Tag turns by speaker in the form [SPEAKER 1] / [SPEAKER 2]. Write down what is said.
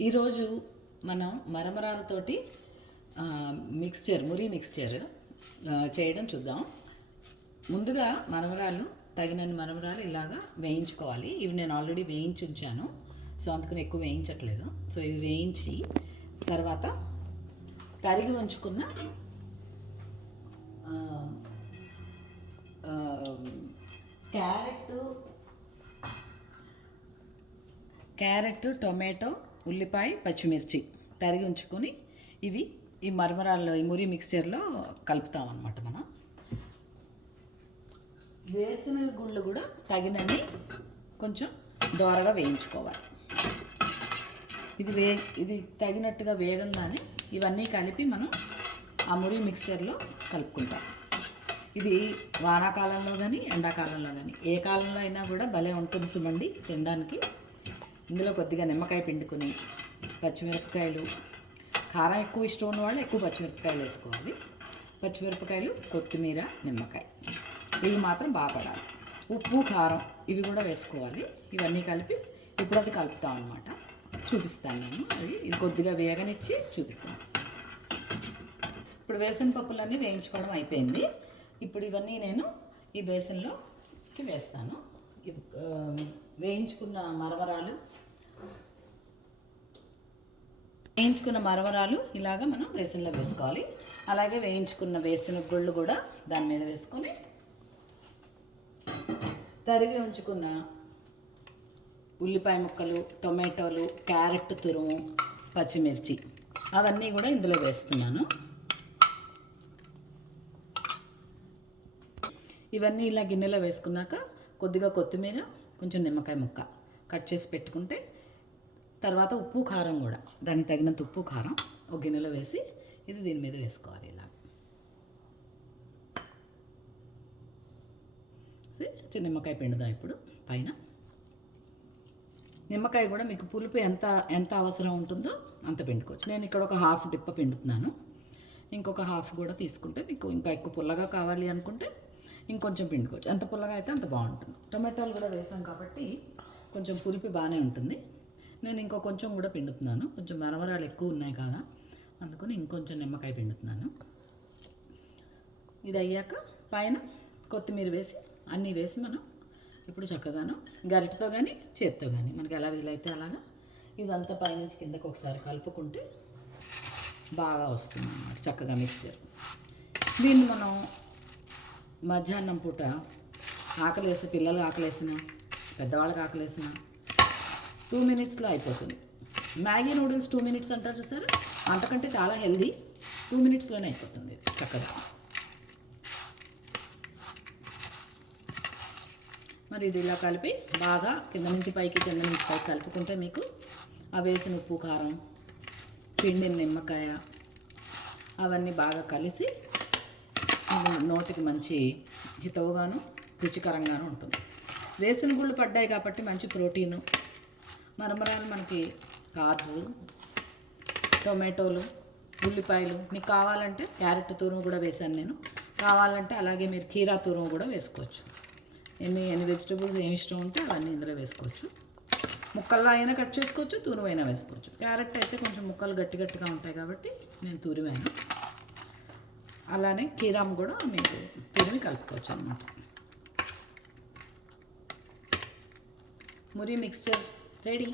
[SPEAKER 1] ఈరోజు మనం మరమరాలతోటి మిక్స్చర్ మురి మిక్స్చర్ చేయడం చూద్దాం. ముందుగా మరమరాలు తగినన్ని మరమరాలు ఇలాగా వేయించుకోవాలి. ఇవి నేను ఆల్రెడీ వేయించి ఉంచాను. సో అందుకని ఎక్కువ వేయించట్లేదు. సో ఇవి వేయించి తర్వాత తరిగి ఉంచుకున్న క్యారెట్ క్యారెట్ టొమాటో ఉల్లిపాయ పచ్చిమిర్చి తరిగి ఉంచుకొని ఇవి ఈ మరమరాల్లో ఈ మురి మిక్స్చర్లో కలుపుతాం అనమాట మనం. వేసిన గుళ్ళు కూడా తగినన్ని కొంచెం దోరగా వేయించుకోవాలి. ఇది వే ఇది తగినట్టుగా వేగంగానే ఇవన్నీ కలిపి మనం ఆ మురి మిక్స్చర్లో కలుపుకుంటాం. ఇది వానాకాలంలో కానీ ఎండాకాలంలో కానీ ఏ కాలంలో అయినా కూడా భలే ఉంటుంది సుమండి తినడానికి. ఇందులో కొద్దిగా నిమ్మకాయ పిండుకొని పచ్చిమిరపకాయలు కారం ఎక్కువ ఇష్టం ఉన్న వాళ్ళు ఎక్కువ పచ్చిమిరపకాయలు వేసుకోవాలి. పచ్చిమిరపకాయలు కొత్తిమీర నిమ్మకాయ. ఇవి మాత్రం బాగా పడాలి. ఉప్పు కారం ఇవి కూడా వేసుకోవాలి. ఇవన్నీ కలిపి ఇప్పుడు అది కలుపుతాం అనమాట చూపిస్తాను నేను. అది ఇది కొద్దిగా వేగనిచ్చి చూపిస్తాను. ఇప్పుడు వేసిన పప్పులన్నీ వేయించుకోవడం అయిపోయింది. ఇప్పుడు ఇవన్నీ నేను ఈ బేసన్లోకి వేస్తాను. వేయించుకున్న మరమరాలు. వేయించుకున్న మరమరాలు ఇలాగ మనం వేసన్లో వేసుకోవాలి. అలాగే వేయించుకున్న వేసిన గుళ్ళు కూడా దాని మీద వేసుకొని తరిగి ఉంచుకున్న ఉల్లిపాయ ముక్కలు టొమాటోలు క్యారెట్ తురుము పచ్చిమిర్చి అవన్నీ కూడా ఇందులో వేస్తున్నాను. ఇవన్నీ ఇలా గిన్నెలో వేసుకున్నాక కొద్దిగా కొత్తిమీర కొంచెం నిమ్మకాయ ముక్క కట్ చేసి పెట్టుకుంటే తర్వాత ఉప్పు కారం కూడా. దానికి తగినంత ఉప్పు కారం ఒక గిన్నెలో వేసి ఇది దీని మీద వేసుకోవాలి ఇలా చిన్న నిమ్మకాయ పిండుదాం ఇప్పుడు పైన. నిమ్మకాయ కూడా మీకు పులుపు ఎంత ఎంత అవసరం ఉంటుందో అంత పిండుకోవచ్చు. నేను ఇక్కడ ఒక హాఫ్ డిప్ప పిండుతున్నాను. ఇంకొక హాఫ్ కూడా తీసుకుంటే మీకు ఇంకా ఎక్కువ పుల్లగా కావాలి అనుకుంటే ఇంకొంచెం పిండుకోవచ్చు. ఎంత పుల్లగా అయితే అంత బాగుంటుంది. టొమాటోలు కూడా వేసాం కాబట్టి కొంచెం పులిపి బాగానే ఉంటుంది. నేను ఇంకో కొంచెం కూడా పిండుతున్నాను. కొంచెం మరమరాలు ఎక్కువ ఉన్నాయి కదా అందుకని ఇంకొంచెం నిమ్మకాయ పిండుతున్నాను. ఇది అయ్యాక పైన కొత్తిమీర వేసి అన్నీ వేసి మనం ఇప్పుడు చక్కగాను గరిటతో కానీ చేతితో కానీ మనకి ఎలా వీలైతే అలాగా ఇదంతా పైనుంచి కిందకు ఒకసారి కలుపుకుంటే బాగా వస్తుంది అన్నమాట చక్కగా మిక్స్చర్ దీన్ని మనం మధ్యాహ్నం పూట ఆకలేసి పిల్లలు ఆకలేసిన పెద్దవాళ్ళకి ఆకలేసిన టూ మినిట్స్లో అయిపోతుంది. మ్యాగీ నూడిల్స్ టూ మినిట్స్ అంటారు చూసారా? అంతకంటే చాలా హెల్దీ టూ మినిట్స్లోనే అయిపోతుంది చక్కగా. మరి ఇది ఇలా కలిపి బాగా కింద నుంచి పైకి కింద నుంచి పైకి కలుపుకుంటే మీకు ఆ వేసిన ఉప్పు కారం పిండిన నిమ్మకాయ అవన్నీ బాగా కలిసి నోటికి మంచి హితవుగాను రుచికరంగాను ఉంటుంది. వేసిన గుళ్ళు పడ్డాయి కాబట్టి మంచి ప్రోటీను. మరమరాలు మనకి కార్బ్స్ టొమాటోలు ఉల్లిపాయలు. మీకు కావాలంటే క్యారెట్ తురుము కూడా వేశాను నేను. కావాలంటే అలాగే మీరు కీరా తురుము కూడా వేసుకోవచ్చు. ఎన్ని ఎన్ని వెజిటబుల్స్ ఏమి ఇష్టం ఉంటే అవన్నీ ఇందులో వేసుకోవచ్చు. ముక్కల్లో అయినా కట్ చేసుకోవచ్చు తురుము అయినా వేసుకోవచ్చు. క్యారెట్ అయితే కొంచెం ముక్కలు గట్టి గట్టిగా ఉంటాయి కాబట్టి నేను తురిమాను. అలానే కీరామ్ కూడా మీరు తురిమి కలుపుకోవచ్చు అనమాట మురి మిక్స్చర్ రెడీ